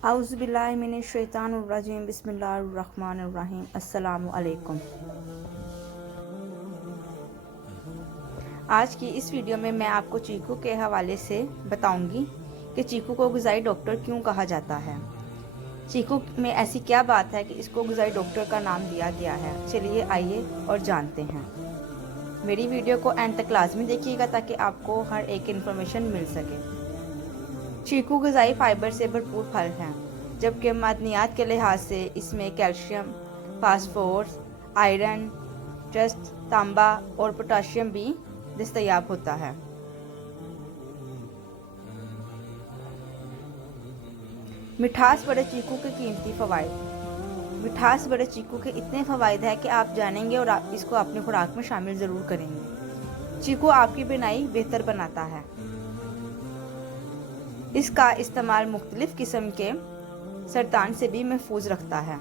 औज़ुबिल्लाहि मिनश्शैतानिर्रजीम बिस्मिल्लाहिर्रहमानिर्रहीम अस्सलामु अलैकुम। आज की इस वीडियो में मैं आपको चीकू के हवाले से बताऊंगी कि चीकू को ग़िज़ाई डॉक्टर क्यों कहा जाता है। चीकू में ऐसी क्या बात है कि इसको ग़िज़ाई डॉक्टर का नाम दिया गया है। चलिए आइए और जानते हैं। मेरी वीडियो को एंड तक लाजमी देखिएगा ताकि आपको हर एक इन्फॉर्मेशन मिल सके। चीकू ग़िज़ाई फाइबर से भरपूर फल हैं, जबकि मादनियात के लिहाज से इसमें कैल्शियम, फास्फोरस, आयरन, जस्त, तांबा और पोटाशियम भी दस्तयाब होता है। मिठास बड़े चीकू के कीमती फ़वाइद। मिठास बड़े चीकू के इतने फ़वाइद हैं कि आप जानेंगे और आप इसको अपनी खुराक में शामिल ज़रूर करेंगे। चीकू आपकी बिनाई बेहतर बनाता है। इसका इस्तेमाल मुख्तलिफ किस्म के सरतान से भी महफूज रखता है।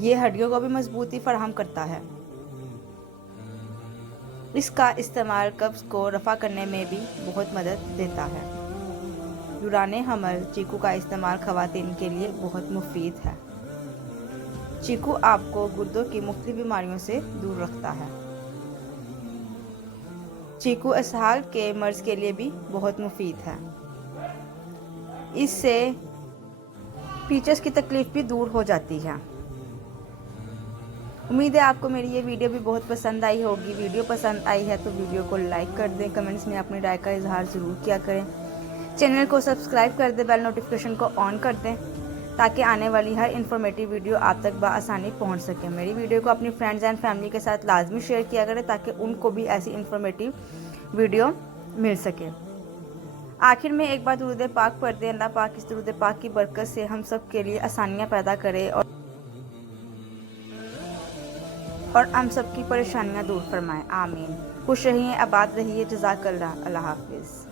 ये हड्डियों को भी मजबूती फराहम करता है। इसका इस्तेमाल कब्ज़ को रफ़ा करने में भी बहुत मदद देता है। दौरान हमल चीकू का इस्तेमाल ख़वातीन के लिए बहुत मुफीद है। चीकू आपको गुर्दों की मुख्तलिफ बीमारियों से दूर रखता है। चीकू इसहाल के मर्ज़ के लिए भी बहुत मुफीद है। इससे पीचस की तकलीफ़ भी दूर हो जाती है। उम्मीद है आपको मेरी ये वीडियो भी बहुत पसंद आई होगी। वीडियो पसंद आई है तो वीडियो को लाइक कर दें, कमेंट्स में अपनी राय का इजहार ज़रूर किया करें। चैनल को सब्सक्राइब कर दें, बेल नोटिफिकेशन को ऑन कर दें ताकि आने वाली हर इन्फॉर्मेटिव वीडियो आप तक बआसानी पहुंच सके। मेरी वीडियो को अपनी फ्रेंड्स एंड फैमिली के साथ लाजमी शेयर किया करें ताकि उनको भी ऐसी इन्फॉर्मेटिव वीडियो मिल सके। आखिर में एक बार दुरूद पाक पढ़ दें। अल्लाह पाक इस दुरूद पाक की बरकत से हम सब के लिए आसानियाँ पैदा करे और हम सब की परेशानियाँ दूर फरमाएँ। आमीन। खुश रहिए, आबाद रहिए। जज़ाकल्लाह। अल्लाह हाफ़िज़।